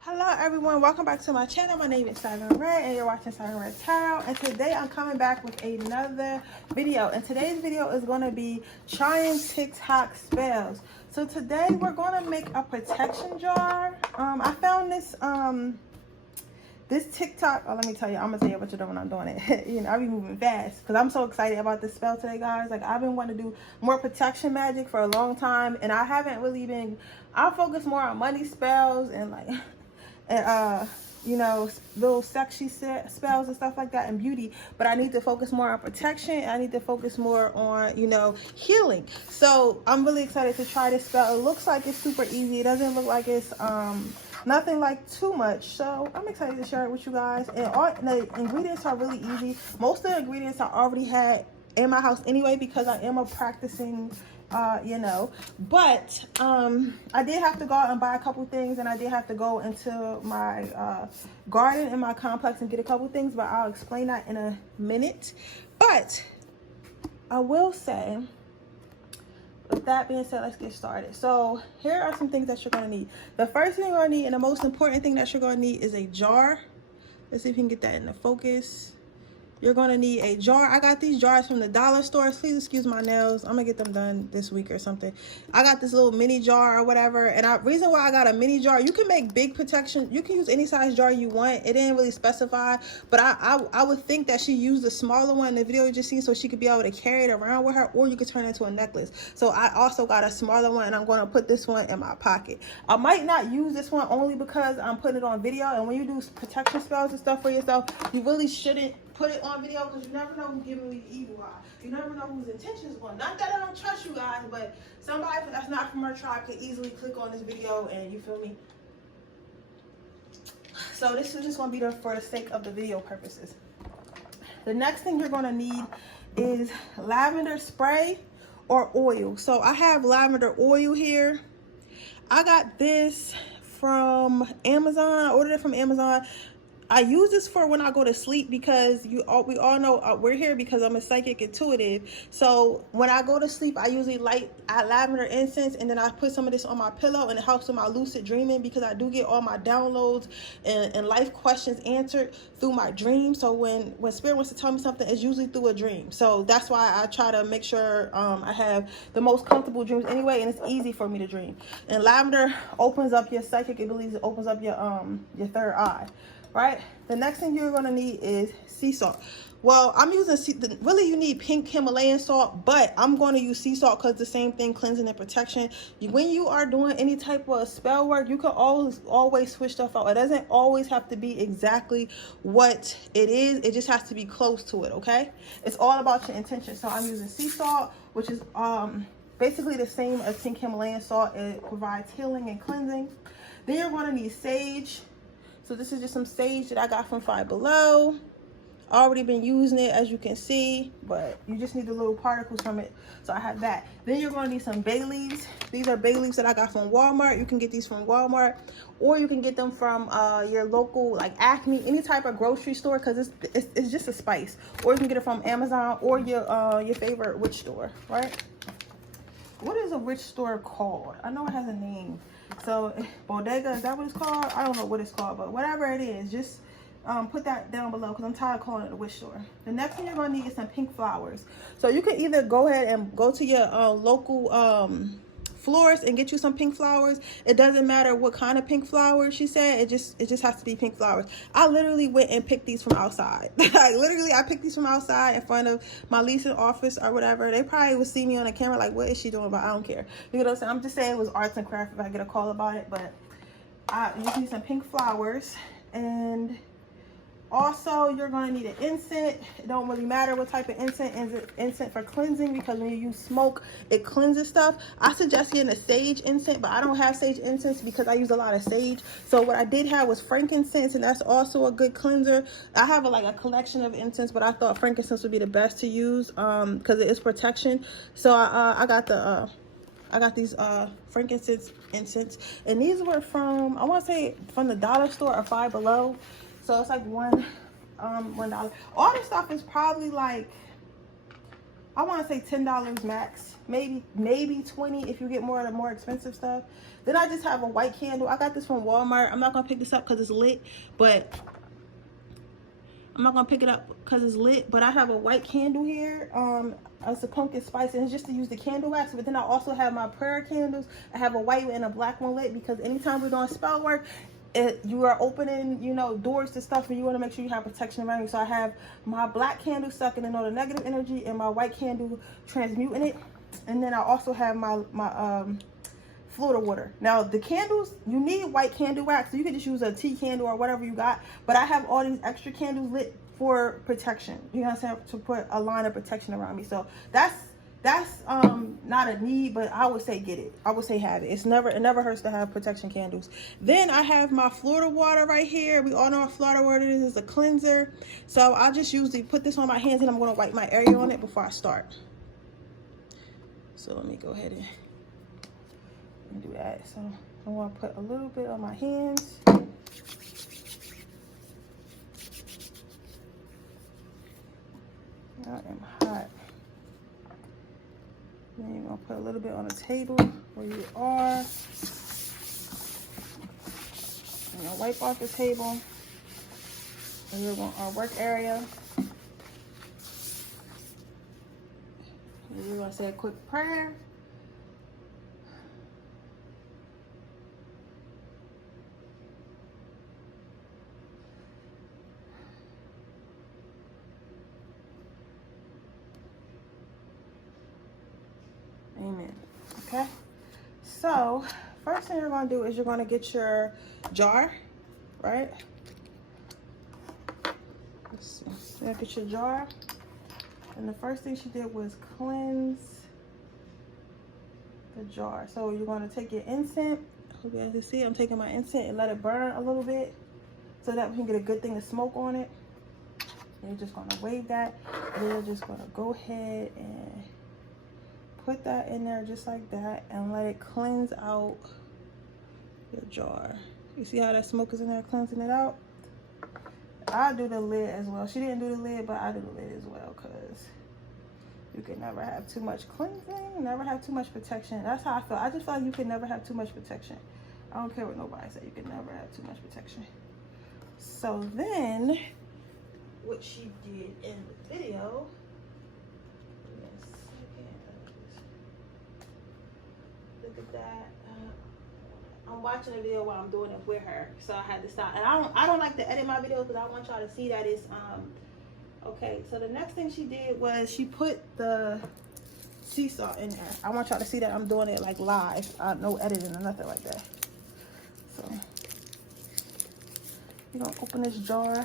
Hello everyone, welcome back to my channel. My name is Siren Redd and you're watching Siren Redd Tarot, and today I'm coming back with another video, and today's video is going to be trying TikTok spells. So today we're going to make a protection jar. I found this TikTok, let me tell you, I'm gonna tell you what to do when I'm doing it. You know, I'll be moving fast because I'm so excited about this spell today, guys. Like, I've been wanting to do more protection magic for a long time, and I haven't really been, I focus more on money spells and like and you know, little sexy spells and stuff like that, and beauty. But I need to focus more on protection. I need to focus more on, you know, healing. So I'm really excited to try this spell. It looks like it's super easy. It doesn't look like it's nothing like too much. So I'm excited to share it with you guys. And all the ingredients are really easy. Most of the ingredients I already had in my house anyway, because I am a practicing you know, but I did have to go out and buy a couple things, and I did have to go into my garden in my complex and get a couple things, but I'll explain that in a minute. But I will say, with that being said, let's get started. So here are some things that you're going to need. The first thing you're going to need, and the most important thing that you're going to need, is a jar. Let's see if we can get that in the focus. You're going to need a jar. I got these jars from the dollar store. Please excuse my nails. I'm going to get them done this week or something. I got this little mini jar or whatever. And reason why I got a mini jar, you can make big protection. You can use any size jar you want. It didn't really specify. But I would think that she used the smaller one in the video you just seen so she could be able to carry it around with her. Or you could turn it into a necklace. So I also got a smaller one, and I'm going to put this one in my pocket. I might not use this one only because I'm putting it on video. And when you do protection spells and stuff for yourself, you really shouldn't put it on video, because you never know who's giving me the evil eye. You never know whose intentions are. Not that I don't trust you guys, but somebody that's not from our tribe could easily click on this video, and you feel me? So this is just going to be for the sake of the video purposes. The next thing you're going to need is lavender spray or oil. So I have lavender oil here. I got this from Amazon. I ordered it from Amazon. I use this for when I go to sleep, because we all know we're here because I'm a psychic intuitive. So when I go to sleep, I usually light lavender incense, and then I put some of this on my pillow, and it helps with my lucid dreaming, because I do get all my downloads and life questions answered through my dreams. So when spirit wants to tell me something, it's usually through a dream. So that's why I try to make sure I have the most comfortable dreams anyway, and it's easy for me to dream. And lavender opens up your psychic abilities. It opens up your third eye. Right, the next thing you're going to need is sea salt. Well, I'm using really you need pink Himalayan salt, but I'm going to use sea salt because the same thing, cleansing and protection. When you are doing any type of spell work, you can always switch stuff out. It doesn't always have to be exactly what it is. It just has to be close to it. Okay, it's all about your intention. So I'm using sea salt, which is basically the same as pink Himalayan salt. It provides healing and cleansing. Then you're going to need sage. So this is just some sage that I got from Five Below. Already been using it, as you can see, but you just need the little particles from it. So I have that. Then you're going to need some bay leaves. These are bay leaves that I got from Walmart. You can get these from Walmart, or you can get them from your local, like Acme, any type of grocery store, because it's just a spice. Or you can get it from Amazon or your favorite witch store, right? What is a witch store called? I know it has a name. So bodega, is that what it's called? I don't know what it's called, but whatever it is, just put that down below, because I'm tired of calling it a witch store. The next thing you're going to need is some pink flowers. So you can either go ahead and go to your local florist and get you some pink flowers. It doesn't matter what kind of pink flowers, she said. It just has to be pink flowers. I literally went and picked these from outside. Like, literally, I picked these from outside in front of my leasing office or whatever. They probably would see me on the camera like, what is she doing? But I don't care. You know what I'm saying? I'm just saying it was arts and crafts if I get a call about it. But you just need some pink flowers. And also, you're going to need an incense. It don't really matter what type of incense for cleansing, because when you use smoke, it cleanses stuff. I suggest getting a sage incense, but I don't have sage incense because I use a lot of sage. So what I did have was frankincense, and that's also a good cleanser. I have like a collection of incense, but I thought frankincense would be the best to use because it is protection. So I got these frankincense incense, and these were from, I want to say from the dollar store or Five Below. So it's like $1. All this stuff is probably like I want to say $10 max, maybe 20 if you get more of the more expensive stuff. Then I just have a white candle. I got this from Walmart. I'm not gonna pick this up because it's lit, but I'm not gonna pick it up because it's lit. But I have a white candle here. It's a pumpkin spice, and it's just to use the candle wax. But then I also have my prayer candles. I have a white and a black one lit because anytime we're doing spell work, you are opening, you know, doors to stuff, and you want to make sure you have protection around you. So I have my black candle sucking in all the negative energy, and my white candle transmuting it. And then I also have my Florida water. Now the candles, you need white candle wax, so you can just use a tea candle or whatever you got. But I have all these extra candles lit for protection. You know what I'm saying? To put a line of protection around me. So that's not a need, but I would say get it. I would say have it. It never hurts to have protection candles. Then I have my Florida water right here. We all know what Florida water is a cleanser. So I'll just usually put this on my hands, and I'm going to wipe my area on it before I start. So let me go ahead and do that. So I want to put a little bit on my hands. I am hot. Then you're going to put a little bit on the table where you are. I'm going to wipe off the table. And we're going to our work area. And we're going to say a quick prayer. Amen. Okay, so first thing you're going to do is you're going to get your jar, right? Let's see. You're going to get your jar, and the first thing she did was cleanse the jar. So you're going to take your incense. Hope you guys can see I'm taking my incense and let it burn a little bit so that we can get a good thing of smoke on it. And you're just going to wave that, and then you're just going to go ahead and put that in there just like that and let it cleanse out your jar. You see how that smoke is in there cleansing it out? I'll do the lid as well. She didn't do the lid, but I do the lid as well because you can never have too much cleansing, never have too much protection. That's how I feel. I just feel like you can never have too much protection. I don't care what nobody says. You can never have too much protection. So then, what she did in the video, look at that. I'm watching a video while I'm doing it with her, so I had to stop. And I don't like to edit my videos because I want y'all to see that it's okay. So the next thing she did was she put the sea salt in there. I want y'all to see that I'm doing it like live, no editing or nothing like that. So you're gonna open this jar.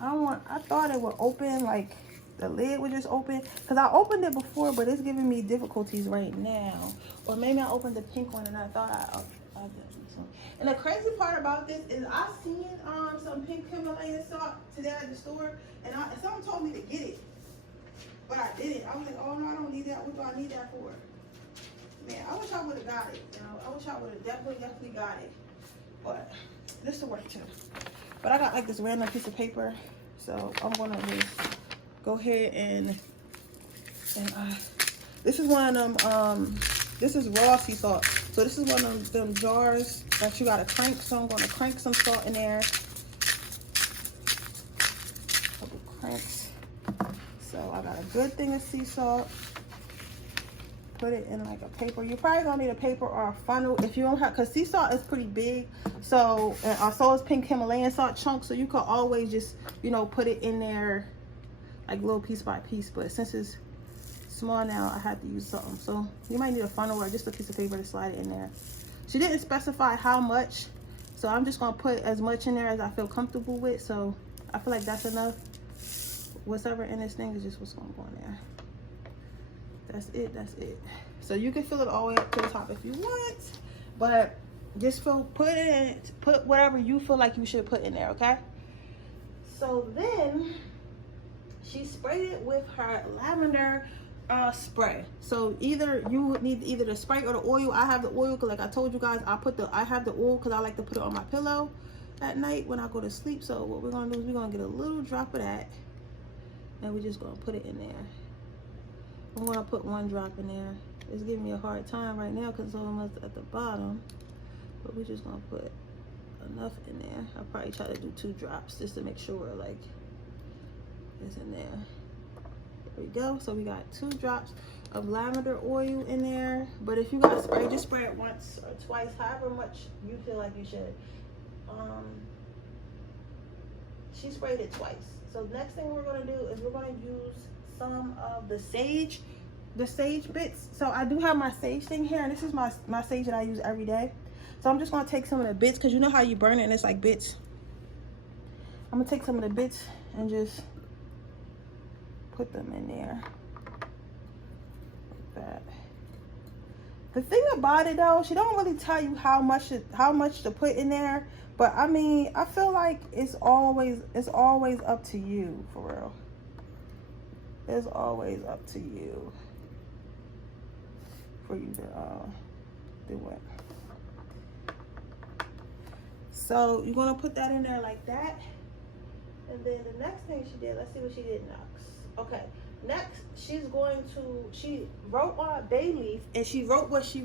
I thought it would open, like the lid would just open, because I opened it before, but it's giving me difficulties right now. Or maybe I opened the pink one and I thought I did this one. And the crazy part about this is I seen some pink Himalayan salt today at the store, and someone told me to get it, but I didn't. I was like, oh no, I don't need that. What do I need that for? Man, I wish I would have got it. You know, I wish I would have definitely got it. But this will work too. But I got like this random piece of paper, so I'm gonna just go ahead and this is one of them. This is raw sea salt. So this is one of them jars that you gotta crank. So I'm gonna crank some salt in there. Couple cranks. So I got a good thing of sea salt. Put it in like a paper. You're probably gonna need a paper or a funnel if you don't have, because sea salt is pretty big. So so is pink Himalayan salt chunks. So you could always just, you know, put it in there like little piece by piece. But since it's small now, I had to use something. So you might need a funnel or just a piece of paper to slide it in there. She didn't specify how much, so I'm just gonna put as much in there as I feel comfortable with. So I feel like that's enough. Whatever in this thing is just what's gonna go in there. That's it, that's it. So you can fill it all the way up to the top if you want, but just put whatever you feel like you should put in there, okay? So then she sprayed it with her lavender spray. So either you would need either the spray or the oil. I have the oil because, like I told you guys, I have the oil because I like to put it on my pillow. at night when I go to sleep. So what we're gonna do is we're gonna get a little drop of that, and we're just gonna put it in there. I'm gonna put 1 drop in there. It's giving me a hard time right now because it's almost at the bottom, but we're just gonna put enough in there. I'll probably try to do 2 drops just to make sure like it's in there. There we go. So we got 2 drops of lavender oil in there. But if you got spray, just spray it once or twice, however much you feel like you should. She sprayed it twice. So next thing we're gonna do is we're gonna use some of the sage bits. So I do have my sage thing here, and this is my sage that I use every day. So I'm just gonna take some of the bits, because you know how you burn it and it's like bits. I'm gonna take some of the bits and just put them in there like that. The thing about it though, she don't really tell you how much to put in there, but I mean, I feel like it's always up to you, for real. It's always up to you for you to do it. So you're gonna put that in there like that. And then the next thing she did, let's see what she did next. Okay, next she wrote on a bay leaf, and she wrote what she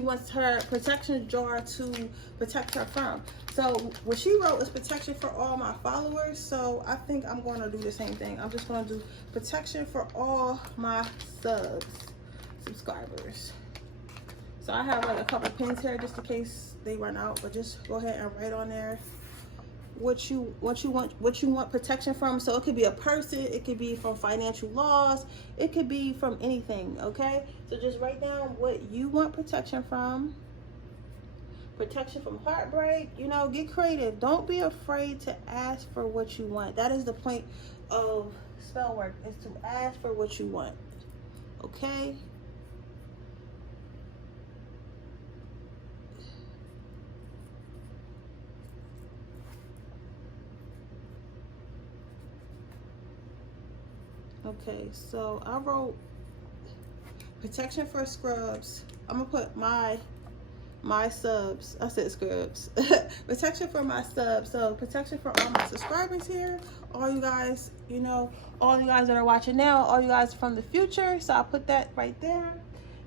wants her protection jar to protect her from. So what she wrote is protection for all my followers. So I think I'm going to do the same thing. I'm just going to do protection for all my subscribers. So I have like a couple pins here just in case they run out, but just go ahead and write on there what you want protection from. So it could be a person, it could be from financial loss, it could be from anything. Okay, so just write down what you want protection from. Protection from heartbreak. You know, get creative. Don't be afraid to ask for what you want. That is the point of spell work, is to ask for what you want. Okay, okay, so I wrote protection for scrubs. I'm gonna put my subs. I said scrubs. Protection for my subs. So protection for all my subscribers here, all you guys, you know, all you guys that are watching now, all you guys from the future. So I put that right there.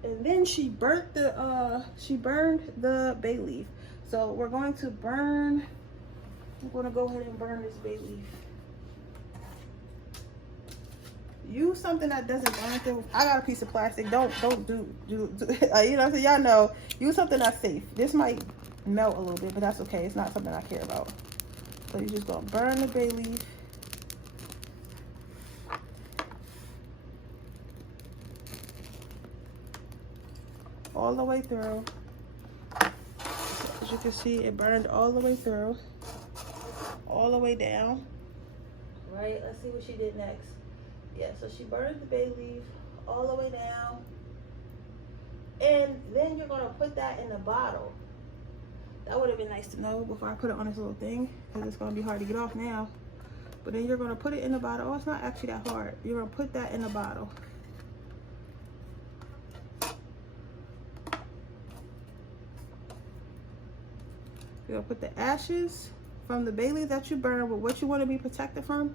And then she burned the bay leaf. So we're going to go ahead and burn this bay leaf. Use something that doesn't burn through. I got a piece of plastic. Don't do you know what I'm saying? Y'all know, use something that's safe. This might melt a little bit, but that's okay. It's not something I care about. So you're just gonna burn the bay leaf. All the way through. As you can see, it burned all the way through. All the way down. Right, let's see what she did next. Yeah, so she burned the bay leaf all the way down. And then you're gonna put that in a bottle. That would have been nice to know before I put it on this little thing, because it's gonna be hard to get off now. But then you're gonna put it in the bottle. Oh, it's not actually that hard. You're gonna put that in the bottle. You're gonna put the ashes from the bay leaf that you burned with what you want to be protected from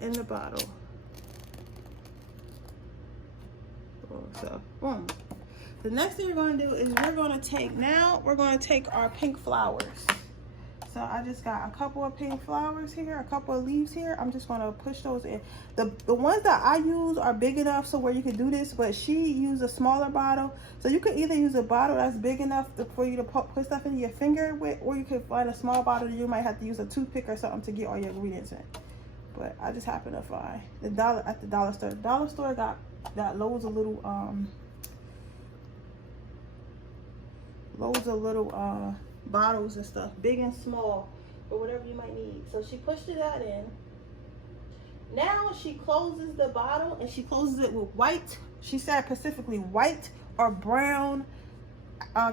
in the bottle. So boom. The next thing you're going to do is we're going to take our pink flowers. So I just got a couple of pink flowers here, a couple of leaves here. I'm just going to push those in. The ones that I use are big enough so where you can do this, but she used a smaller bottle. So you could either use a bottle that's big enough for you to put stuff in your finger with, or you could find a small bottle that you might have to use a toothpick or something to get all your ingredients in. But I just happen to find the dollar store. The dollar store got loads of little bottles and stuff, big and small, or whatever you might need. So she pushed that in. Now she closes the bottle, and she closes it with white. She said specifically white or brown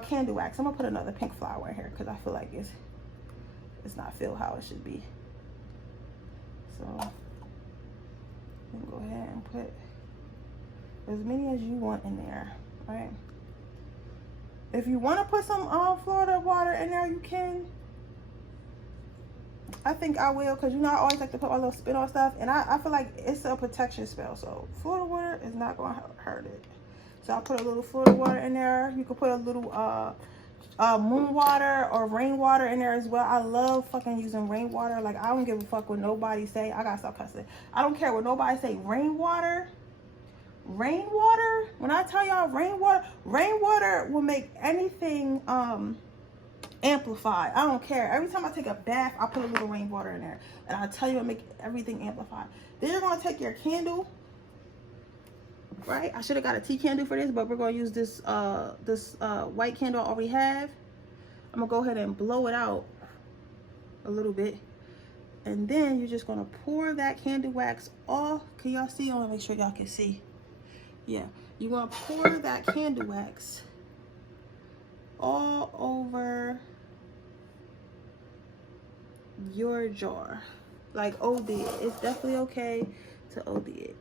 candle wax. I'm gonna put another pink flower in here because I feel like it's not filled how it should be. So you can go ahead and put as many as you want in there, right? If you want to put some Florida water in there, you can. I think I will, because you know I always like to put my little spin on stuff, and I feel like it's a protection spell, so Florida water is not going to hurt it. So I'll put a little Florida water in there. You can put a little moon water or rainwater in there as well. I love fucking using rainwater. Like, I don't give a fuck what nobody say. I gotta stop cussing. I don't care what nobody say. Rainwater, when I tell y'all rainwater will make anything amplified. I don't care. Every time I take a bath, I put a little rainwater in there, and I tell you, it make everything amplified. Then you're gonna take your candle, right? I should have got a tea candle for this, but we're gonna use this white candle I already have. I'm gonna go ahead and blow it out a little bit, and then you're just gonna pour that candle wax off. Can y'all see? I want to make sure y'all can see. Yeah, you're gonna pour that candle wax all over your jar, like OD it. It's definitely okay to OD it.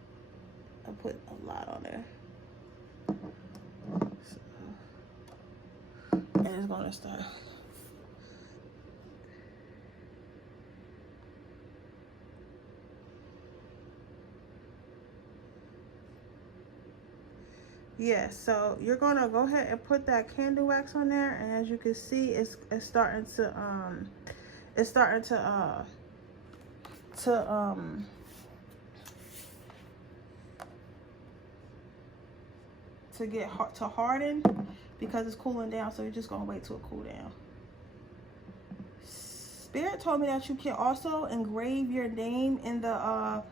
I put a lot on there, so, and it's gonna start. Yeah, so you're gonna go ahead and put that candle wax on there, and as you can see, it's starting to harden, because it's cooling down. So you're just gonna wait till it cool down. Spirit told me that you can also engrave your name in the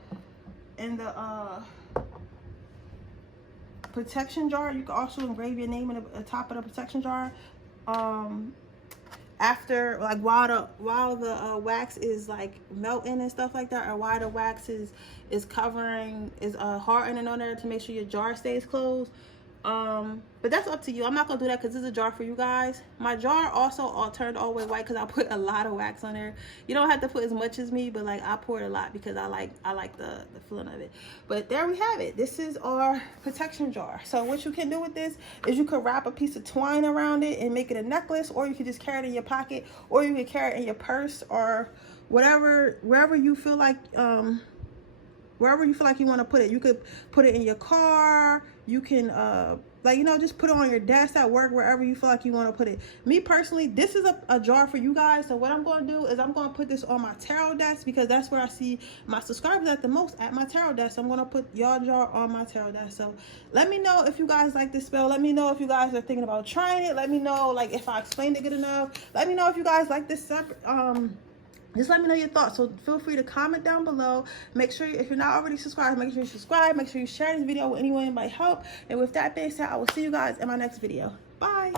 protection jar. You can also engrave your name in the top of the protection jar after, like, while the wax is like melting and stuff like that, or while the wax is hardening on there, to make sure your jar stays closed. But that's up to you. I'm not gonna do that because this is a jar for you guys. My jar also all turned all the way white because I put a lot of wax on there. You don't have to put as much as me, but like I poured a lot because I like the feeling of it. But there we have it. This is our protection jar. So what you can do with this is you could wrap a piece of twine around it and make it a necklace, or you can just carry it in your pocket, or you can carry it in your purse, or wherever you feel like you want to put it. You could put it in your car. You can like, you know, just put it on your desk at work, wherever you feel like you want to put it. Me personally, this is a jar for you guys. So what I'm going to do is I'm going to put this on my tarot desk, because that's where I see my subscribers at the most, at my tarot desk. So I'm going to put y'all jar on my tarot desk. So let me know if you guys like this spell. Let me know if you guys are thinking about trying it. Let me know, like, if I explained it good enough. Let me know if you guys like this separate just let me know your thoughts. So feel free to comment down below. Make sure, if you're not already subscribed, make sure you subscribe. Make sure you share this video with anyone who might help. And with that being said, I will see you guys in my next video. Bye.